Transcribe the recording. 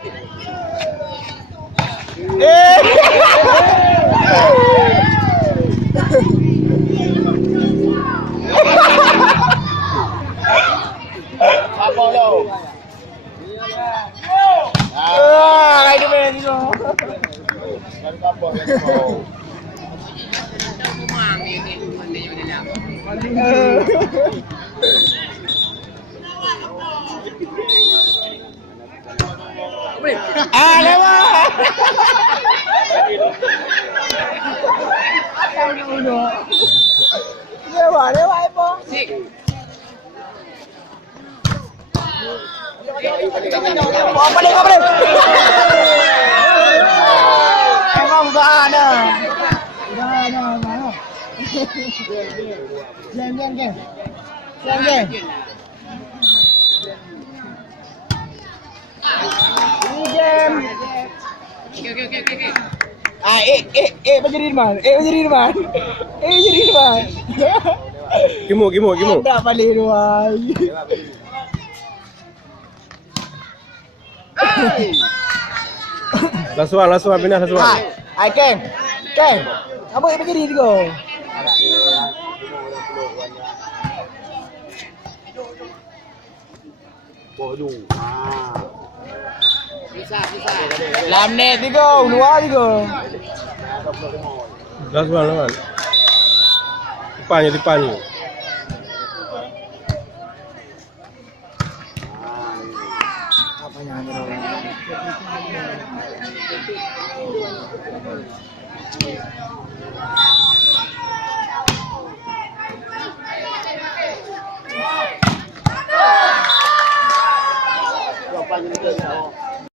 Apa lo? Kayak gimana gitu. Apa? Lewat. Lewat apa? Apa deh? Emang udah ada. Jangan. Jam. Irman. Gimo. Ada balik luar. Lasuan, pindah lasuan. Keng. Apa yang berdiri kau? Bisa. Lamnet tiga, luar tiga. Lasuan. Tipanya.